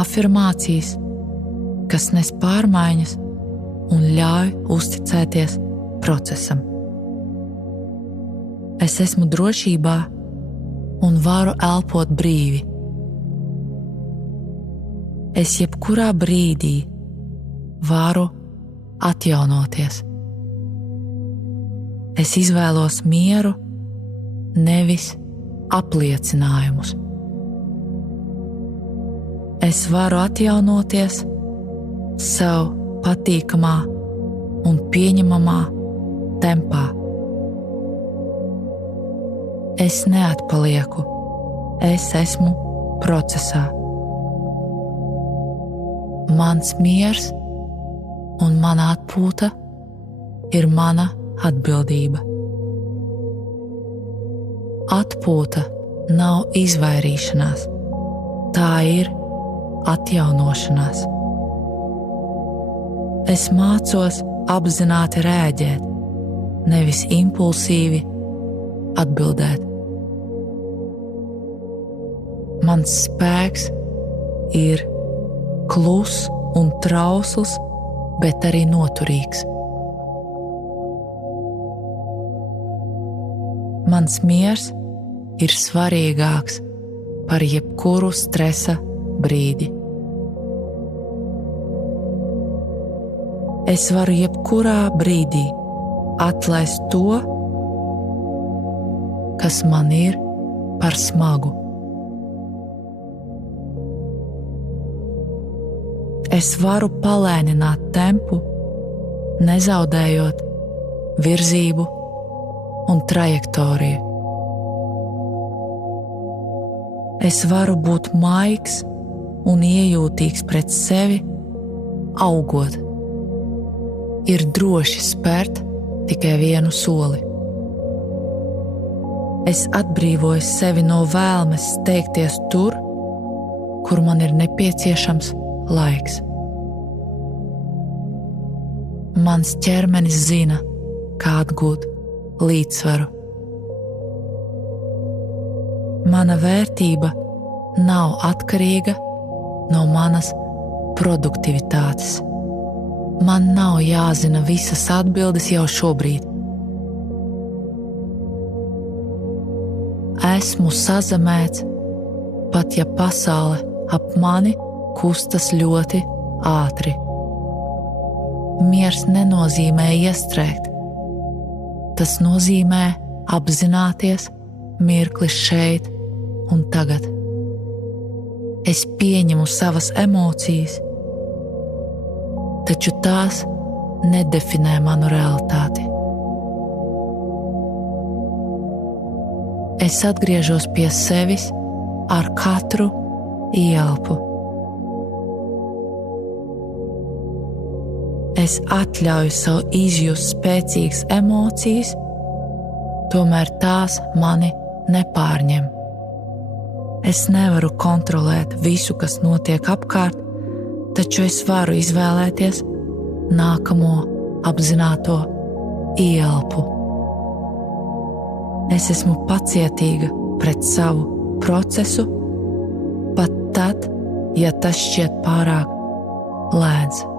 afirmācijas, kas nes pārmaiņas un ļauj uzticēties procesam. Es esmu drošībā un varu elpot brīvi. Es jebkurā brīdī varu atjaunoties. Es izvēlos mieru, nevis apliecinājumus. Es varu atjaunoties sev patīkamā un pieņemamā tempā. Es neatpalieku, es esmu procesā. Mans miers un mana atpūta ir mana atbildība. Atpūta nav izvairīšanās, tā ir atjaunošanās. Es mācos apzināti rēģēt, nevis impulsīvi atbildēt. Mans spēks ir kluss un trausls, bet arī noturīgs. Mans miers ir svarīgāks par jebkuru stresa brīdi. Es varu jebkurā brīdī atlaist to, kas man ir par smagu. Es varu palēnināt tempu, nezaudējot virzību un trajektoriju. Es varu būt maigs un iejūtīgs pret sevi, augot. Ir droši spērt tikai vienu soli. Es atbrīvoju sevi no vēlmes steigties tur, kur man ir nepieciešams laiks. Mans ķermenis zina, kā atgūt līdzsvaru. Mana vērtība nav atkarīga no manas produktivitātes. Man nav jāzina visas atbildes jau šobrīd. Esmu sazemēts, pat ja pasaule ap mani kustas ļoti ātri. Miers nenozīmē iestrēgt. Tas nozīmē apzināties mirkli šeit un tagad. Es pieņemu savas emocijas, taču tās nedefinē manu realitāti. Es atgriežos pie sevis ar katru ieelpu. Es atļauju sev izjust spēcīgas emocijas, tomēr tās mani nepārņem. Es nevaru kontrolēt visu, kas notiek apkārt, taču es varu izvēlēties nākamo apzināto ieelpu. Es esmu pacietīga pret savu procesu, pat tad, ja tas šķiet pārāk lēns.